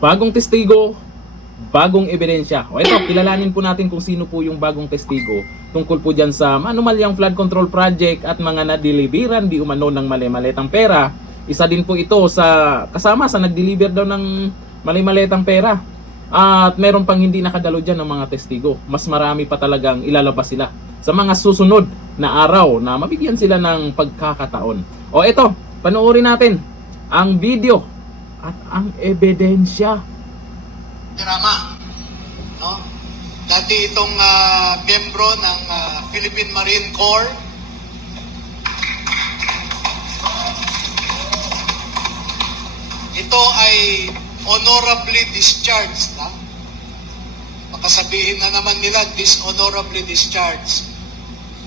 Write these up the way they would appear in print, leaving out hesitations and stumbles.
Bagong testigo, bagong ebidensya. O ito, kilalanin po natin kung sino po yung bagong testigo tungkol po dyan sa manumalyang flood control project at mga nadeliveran di umano ng mali-maletang pera. Isa din po ito sa kasama sa nag-deliver daw ng mali-maletang pera. At meron pang hindi nakadalo dyan ng mga testigo. Mas marami pa talagang ilalabas sila sa mga susunod na araw na mabigyan sila ng pagkakataon. O ito, panoorin natin ang video at ang ebidensya. Drama, no? Dati itong miyembro ng Philippine Marine Corps. Ito ay honorably discharged, ha? Baka sabihin na naman nila dishonorably discharged.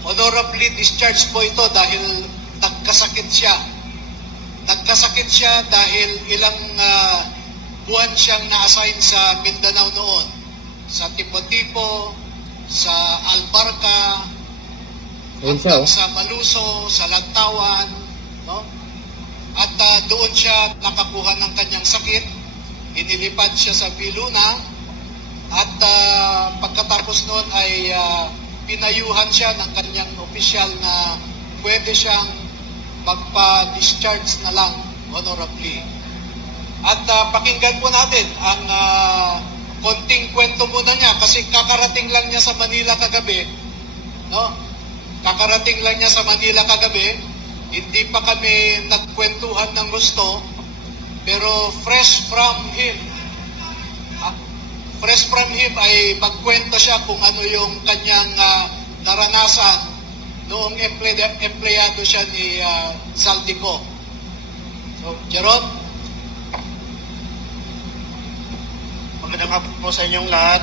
Honorably discharged po ito dahil nagkasakit siya. Nagkasakit siya dahil ilang buwan siyang na-assign sa Mindanao noon. Sa Tipo-Tipo, sa Albarca, hanggang sa Maluso, sa Lantawan, no? At doon siya nakakuha ng kanyang sakit. Inilipad siya sa Viluna. At pagkatapos noon ay pinayuhan siya ng kanyang opisyal na pwede siyang magpa-discharge na lang honorably. At pakinggan po natin ang konting kwento muna niya kasi kakarating lang niya sa Manila kagabi, no? Kakarating lang niya sa Manila kagabi. Hindi pa kami nagkwentuhan ng gusto, pero fresh from him ay magkwento siya kung ano yung kanyang naranasan noong empleyado siya ni Zaldico. So, Jerome? Magandang hapon po sa inyong lahat,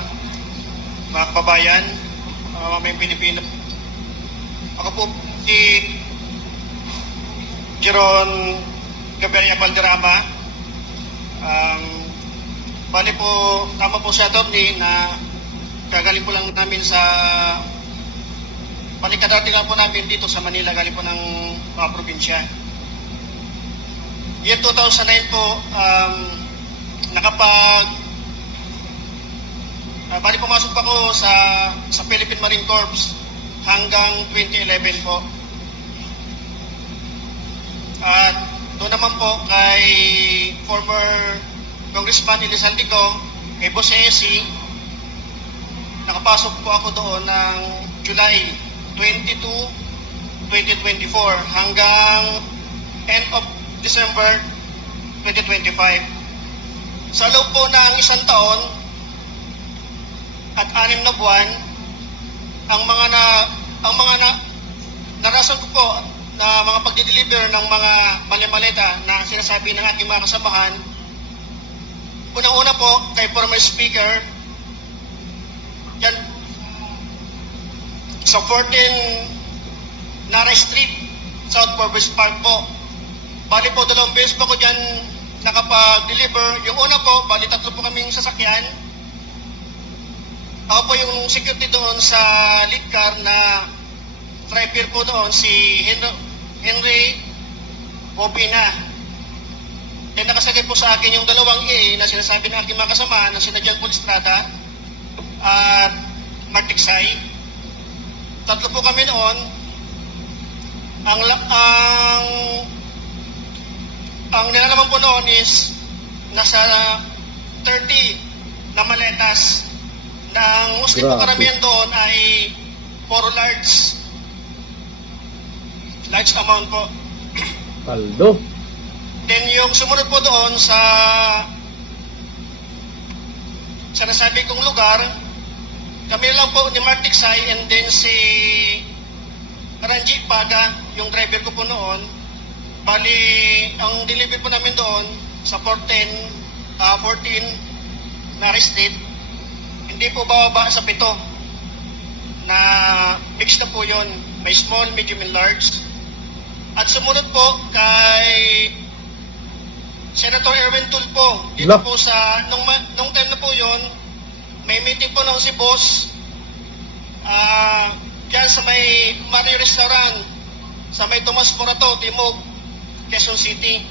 mga kababayan, mga mamayang Pilipino. Ako po si Jeron Gaberia Valderrama. Bali po, tama po si Atty. Na kagaling po lang namin sa panikadating lang po namin dito sa Manila, galing po ng mga probinsya. Year 2009 po, bali pumasok pa ko sa Philippine Marine Corps hanggang 2011 po. At doon naman po kay former Congressman Elizaldico, kay Boss Esi, nakapasok po ako doon ng July 22, 2024 hanggang end of December 2025. Sa loob po ng isang taon at 6 na buwan, ang mga narasan ko po na mga pagdi-deliver ng mga mali-maleta na sinasabi ng aking mga kasamahan. Unang-una po kay former speaker yan sa 14 Naray Street, South Forbes Park po. Bali po 2 beses po ko dyan nakapag-deliver. Yung una po, bali 3 po kaming sasakyan. Ako po yung security doon sa lead car na driver po doon si Henry Bobina. Then nakasagay po sa akin yung 2 A na sinasabi ng aking mga kasama na sina Jan Polistrada at Martiksay. 3 po kami noon. Ang nilalaman po noon is nasa 30 na maletas. Na ang mostly po karamihan doon ay puro large amount po. Paldo. Then yung sumunod po doon sa nasabi kong lugar, kami lang po ni Martiksay and then si Ranji Pada, yung driver ko po noon. Bali, ang deliver po namin doon sa 14 na Street, hindi po bababa sa 7 na mix na po yun. May small, medium, and large. At sumunod po kay Senator Erwin Tulfo. Dito po sa, nung time na po yun, may meeting po noon si Boss dyan sa may Mario Restaurant, sa may Tomas Morato, Timog, Quezon City.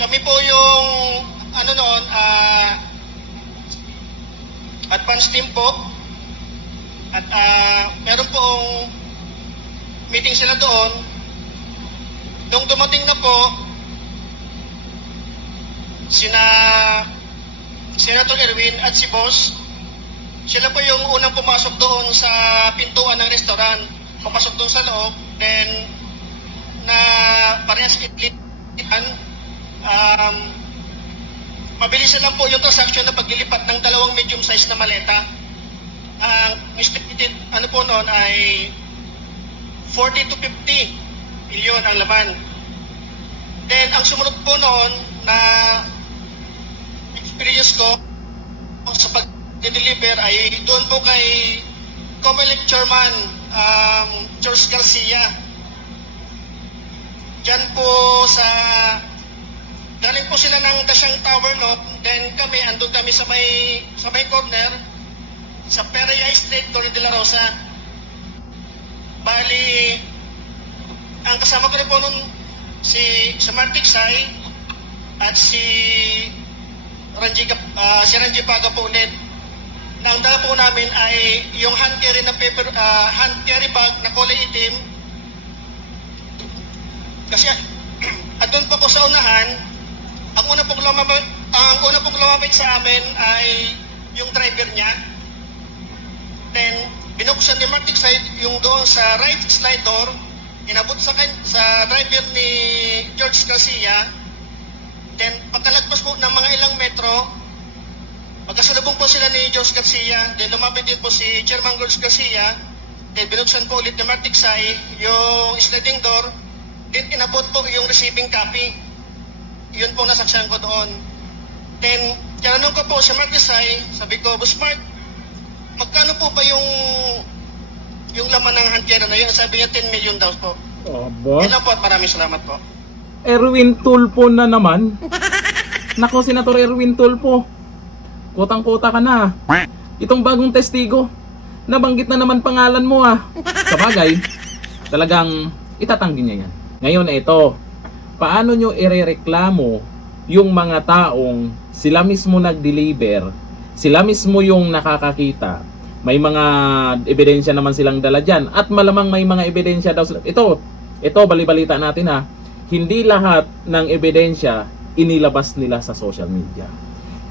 Kami po yung, advance team po. At meron pong meeting sila doon. Nung dumating na po, sina Senator Erwin at si Boss, sila po yung unang pumasok doon sa pintuan ng restaurant. Pumasok doon sa loob, then na parehas itlitan, mabilis lang po yung transaction na paglilipat ng dalawang medium size na maleta. Ang estimated ano po noon ay 40 to 50 milyon ang laman. Then ang sumunod po noon na experience ko sa pag-deliver ay doon po kay Comelec Chairman George Garcia. Diyan po sa galing po sila ng Dasyang Tower, no? Then kami, andun kami sa may corner sa Pereya Street, Torre de la Rosa. Bali, ang kasama ko rin po nun si Martic Sai at si Ranji Paga po ulit. Na ang dala po namin ay yung hand carry bag na kulay itim. Kasi andun pa po sa unahan, ang una pong lumapit sa amin ay yung driver niya. Then, binuksan ni Martic Sai yung doon sa right slide door, inabot sa driver ni George Garcia. Then, pagkalagpas po ng mga ilang metro, magkasalubong po sila ni George Garcia. Then, lumapit din po si Chairman George Garcia. Then, binuksan po ulit ni Martic Sai yung sliding door. Then, inabot po yung receiving copy. Yun po nasaksihan ko doon. Then, tinanong ko po si Martic Sai, sabi ko, Boss Mark, magkano po ba yung laman ng handkera na yun? Sabi niya 10 million daw po. Aba. Yun lang po at maraming salamat po. Erwin Tulfo na naman. Nako, Senator Erwin Tulfo. Kotang-kota ka na. Itong bagong testigo, nabanggit na naman pangalan mo ah. Sabagay, talagang itatanggi niya yan. Ngayon ito, paano nyo irereklamo yung mga taong sila mismo nag-deliver, sila mismo yung nakakakita, may mga ebidensya naman silang dala dyan, at malamang may mga ebidensya daw sila. Ito balibalita natin ha, hindi lahat ng ebidensya inilabas nila sa social media.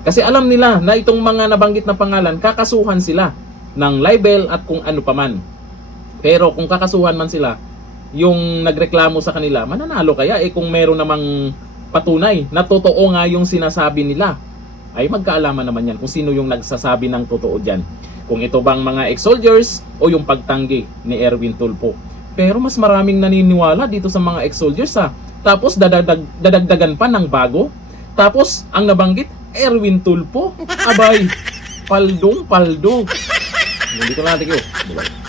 Kasi alam nila na itong mga nabanggit na pangalan, kakasuhan sila ng libel at kung ano paman. Pero kung kakasuhan man sila, yung nagreklamo sa kanila, mananalo kaya kung meron namang patunay na totoo nga yung sinasabi nila, ay magkaalaman naman yan kung sino yung nagsasabi ng totoo dyan. Kung ito bang mga ex-soldiers o yung pagtanggi ni Erwin Tulfo. Pero mas maraming naniniwala dito sa mga ex-soldiers ha. Tapos dadagdagan pa ng bago. Tapos ang nabanggit, Erwin Tulfo. Abay, paldong paldo. Hindi ko lang natin